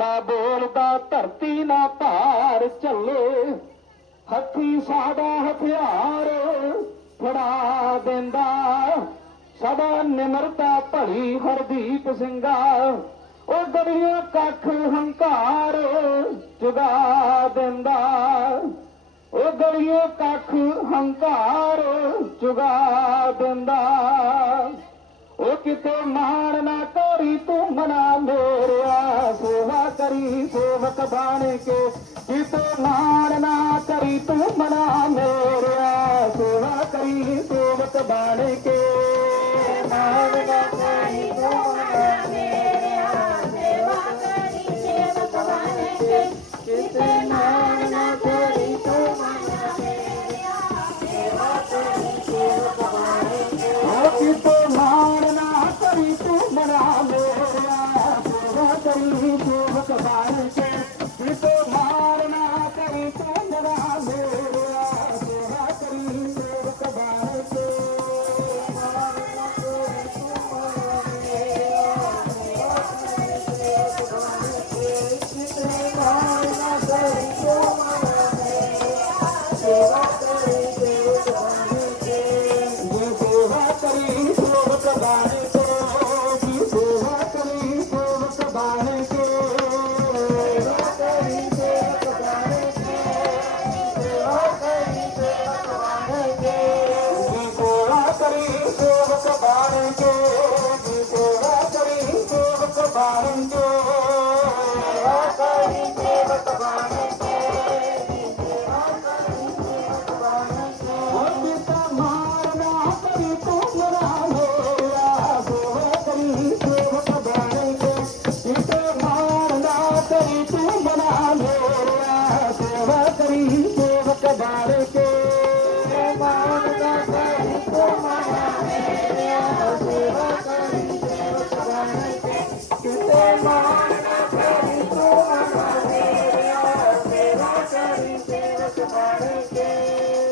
ਮਾੜਾ ਬੋਲਦਾ, ਧਰਤੀ ਨਾ ਭਾਰ ਚੱਲੇ। ਹੱਥੀ ਸਾਡਾ ਹਥਿਆਰ ਫੜਾ ਦਿੰਦਾ। ਸਦਾ ਨਿਮਰਤਾ ਭਲੀ ਹਰਦੀਪ ਸਿੰਘਾ। ਉਹ ਗੜੀਆਂ ਕੱਖ ਹੰਕਾਰ ਚੁਗਾ ਦਿੰਦਾ। ਉਹ ਗੜੀਆਂ ਕੱਖ ਹੰਕਾਰ ਚੁਗਾ ਦਿੰਦਾ। ਉਹ ਕਿਤੇ ਮਾਣ ਨਾ ਕਰੀ ਤੂੰ ਮਨਾ ਮੇਰਿਆ ਸੇਵਾ ਕਰੀ ਸੇਵਕ ਬਣ ਕੇ। ਕਿਤੇ ਮਾਣ ਨਾ ਕਰੀ ਤੂੰ ਮਨਾ ਮੇਰਿਆ ਸੇਵਾ ਕਰੀ ਸੇਵਕ ਬਣ ਕੇ।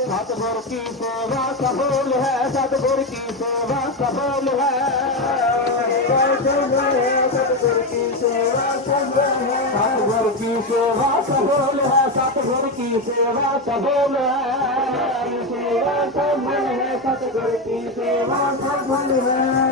ਸਤਿਗੁਰ ਕੀ ਸੇਵਾ ਕਬੂਲ ਹੈ ਸਤਿਗੁਰ ਕੀ ਸੇਵਾ ਕਬੂਲ ਹੈ। ਸਤਿਗੁਰ ਕੀ ਸੇਵਾ ਕਬੂਲ ਹੈ। ਸਤਿਗੁਰ ਕੀ ਸੇਵਾ ਕਬੂਲ ਹੈ ਸਤਿਗੁਰ ਕੀ ਸੇਵਾ ਕਬੂਲ ਹੈ। ਸੇਵਾ ਕਬੂਲ ਹੈ ਸਤਿਗੁਰ ਕੀ ਸੇਵਾ ਕਬੂਲ ਹੈ।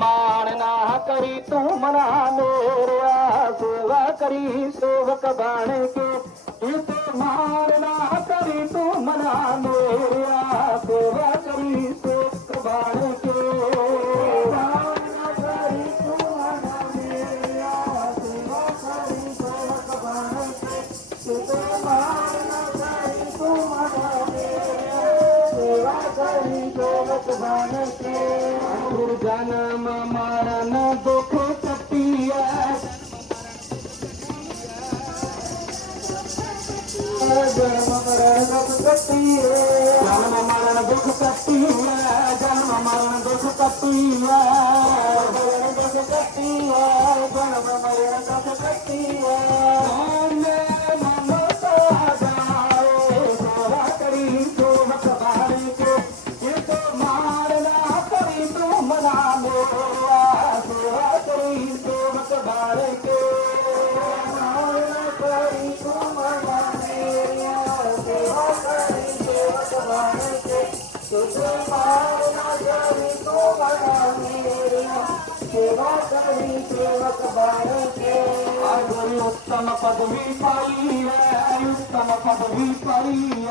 मार करी तूं मना करी तू मना करी तूं मना जन्म मरण दुख कटिया जन्म मरण दुख कटिया जन्म मरण दुख कटिया जन्म मरण दुख कटिया जन्म मरण दुख कटिया जन्म मरण दुख कटिया ಉತ್ತಮ ಪದವಿ ಪಾಲಿಯ ಉತ್ತಮ ಪದವಿ ಪಾಲಿಯ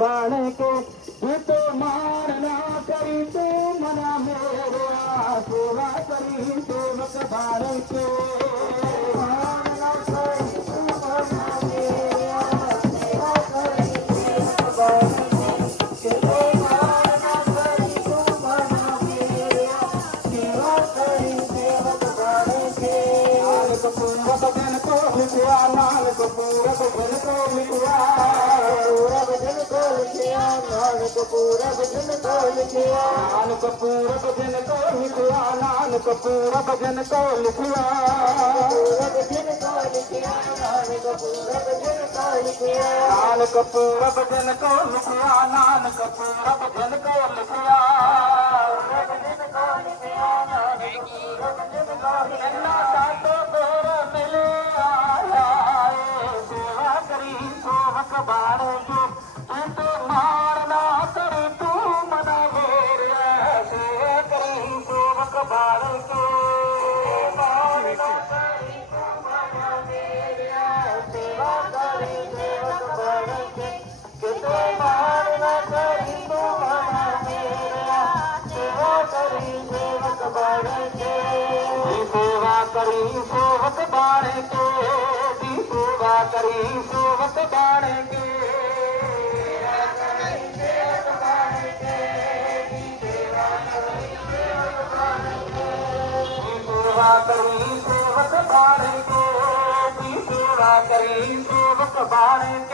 तूं मारा करी तू मना मेरे सेवा करी देव पाण के ਨਾਨਕ ਪੂਰਬ ਜਨ ਕੋ ਲਿਖਿਆ। ਨਾਨਕ ਪੂਰਬ ਜਨ ਕੋ ਲਿਖਿਆ ਨਾਨਕ ਪੂਰਬ ਜਨ ਕੋ ਲਿਖਿਆ। ਪੂਰਬ ਜਨ ਕੋ ਲਿਖਿਆ ਨਾਨਕ ਪੂਰਬ ਜਨ ਕੋ ਲਿਖਿਆ। ਨਾਨਕ ਪੂਰਬ ਜਨ ਕੋ ਲਿਖਿਆ ਨਾਨਕ ਪੂਰਬ ਜਨ ਕੋ ਲਿਖਿਆ। ਪੂਰਬ ਜਨ ਕੋ ਲਿਖਿਆ ਨਾਨਕ ਪੂਰਬ ਜਨ ਕੋ ਲਿਖਿਆ। सेवा करी सोबक बारे जीा करी सोबक के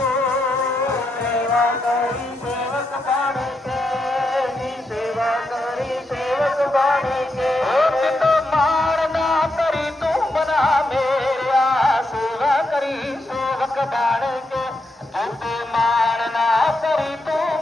ਸੇਵਾ